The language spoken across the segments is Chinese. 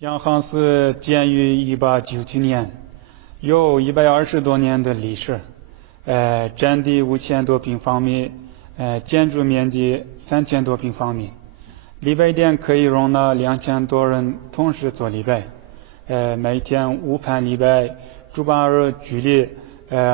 洋行寺建于1897年，有120多年的历史，占地5000多平方米，建筑面积3000多平方米，礼拜殿可以容纳2000多人同时做礼拜，每天午盘礼拜、主办日聚礼，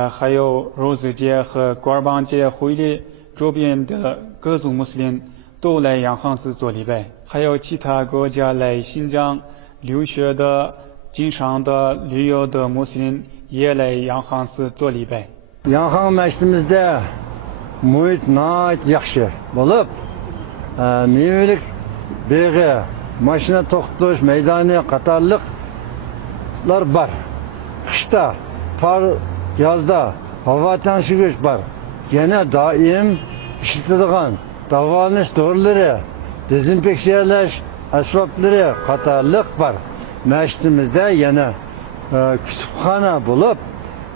还有肉孜节和古尔邦节会礼，周边的各族穆斯林都来洋行寺做礼拜，还有其他国家来新疆留学的、经商的、旅游的穆斯林也来洋行寺做礼拜。Yanhan məktəbimizdə mühit nəhayət yaxşı olub, meyvelik beği, maşına toxtuş, meydanı, qatarlıqlar var. Qışda, yazda hava təşviş var. Yine daim işletilgan davranış doğruları, dezinfeksiyalaş, asfaltları, qatarlıq var. Məktəbimizdə yine kütüphane bulup,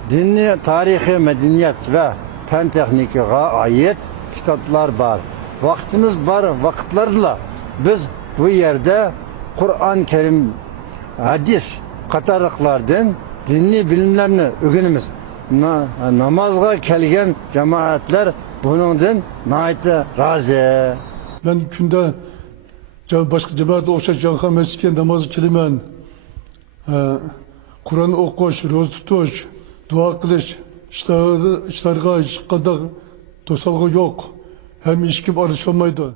dinli, tarihi, medeniyet ve fen teknikiye ait kitaplar var. Vaktimiz var, vakitlerle biz bu yerde Kur'an-ı Kerim, hadis, katarlıklardan dinli bilimlerini öğrenimiz. Namazga gelgen cemaatler bunundan nahayete razı. Ben günde başka cemaate oşak yankan mescidken namazı kilimen, Kur'an okuş, roz tutuş, dua kılış, işlerine çıkanda dosalgı yok. Hem işkim arış olmaydı.